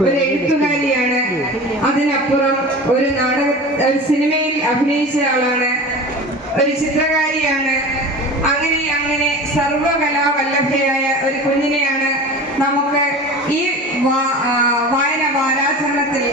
ഒരു എഴുത്തുകാരിയാണ്. അതിനപ്പുറം ഒരു നാടക ഒരു സിനിമയിൽ അഭിനയിച്ച ആളാണ്. ഒരു ചിത്രകാരിയാണ്. അങ്ങനെ അങ്ങനെ സർവകലാവല്ലഭയായ ഒരു കുഞ്ഞിനെയാണ് നമുക്ക് ഈ വായന വാരാചരണത്തിൽ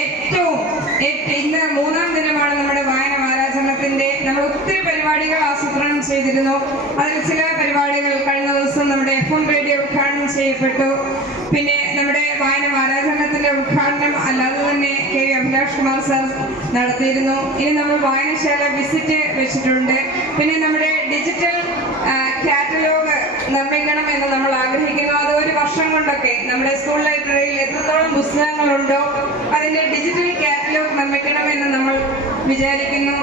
ഏറ്റവും ഏറ്റ- ഇന്ന് മൂന്നാം ദിനമാണ് നമ്മുടെ വായന വാരാചരണത്തിന്റെ നമ്മൾ ഒത്തിരി പരിപാടികൾ ആസൂത്രണം ചെയ്തിരുന്നു. അതിൽ ചില പരിപാടികൾ കഴിഞ്ഞ ദിവസം നമ്മുടെ എഫ് എം റേഡിയോ ഉദ്ഘാടനം ചെയ്യപ്പെട്ടു. പിന്നെ നമ്മുടെ വായന വാരാചരണത്തിന്റെ ഉദ്ഘാടനം അല്ലാതെ തന്നെ കെ അഭിലാഷ് കുമാർ സാർ നടത്തിയിരുന്നു. ഇനി നമ്മൾ വായനശാല വിസിറ്റ് വെച്ചിട്ടുണ്ട്. പിന്നെ നമ്മുടെ ഡിജിറ്റൽ കാറ്റലോഗ് നിർമ്മിക്കണം എന്ന് നമ്മൾ ആഗ്രഹിക്കുന്നു. അത് ഒരു വർഷം കൊണ്ടൊക്കെ നമ്മുടെ സ്കൂൾ ലൈബ്രറിയിൽ എത്രത്തോളം പുസ്തകങ്ങളുണ്ടോ അതിന്റെ ഡിജിറ്റൽ കാറ്റലോഗ് നിർമ്മിക്കണം എന്ന് നമ്മൾ വിചാരിക്കുന്നു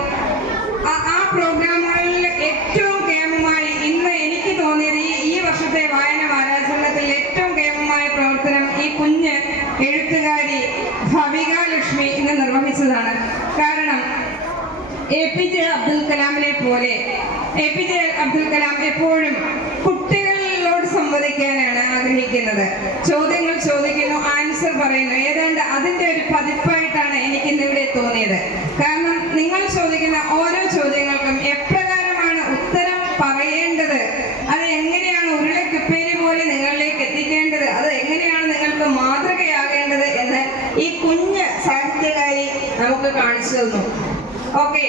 ആ- ആ പ്രോഗ്രാമുകളിൽ ഏറ്റവും കേമമായി ഇന്ന് എനിക്ക് തോന്നിയത് ഈ ഈ വർഷത്തെ വായന വാരാചരണത്തിൽ ഏറ്റവും കേമമായ പ്രവർത്തനം ഈ കുഞ്ഞ് എഴുത്തുകാരി ഭവിക ലക്ഷ്മി ഇന്ന് നിർവഹിച്ചതാണ്. കാരണം എ പി ജെ അബ്ദുൽ കലാമിനെ പോലെ A P J Abdul Kalam എപ്പോഴും കുട്ടികളോട് സംവദിക്കാനാണ് ആഗ്രഹിക്കുന്നത്. ചോദ്യങ്ങൾ ചോദിക്കുന്നു ആൻസർ പറയുന്നു. ഏതാണ്ട് അതിന്റെ ഒരു പതിപ്പായിട്ടാണ് എനിക്ക് ഇന്നിവിടെ തോന്നിയത്. ഈ കുഞ്ഞ് സാഹിത്യകാരി നമുക്ക് കാണിച്ചു തന്നു. ഓക്കെ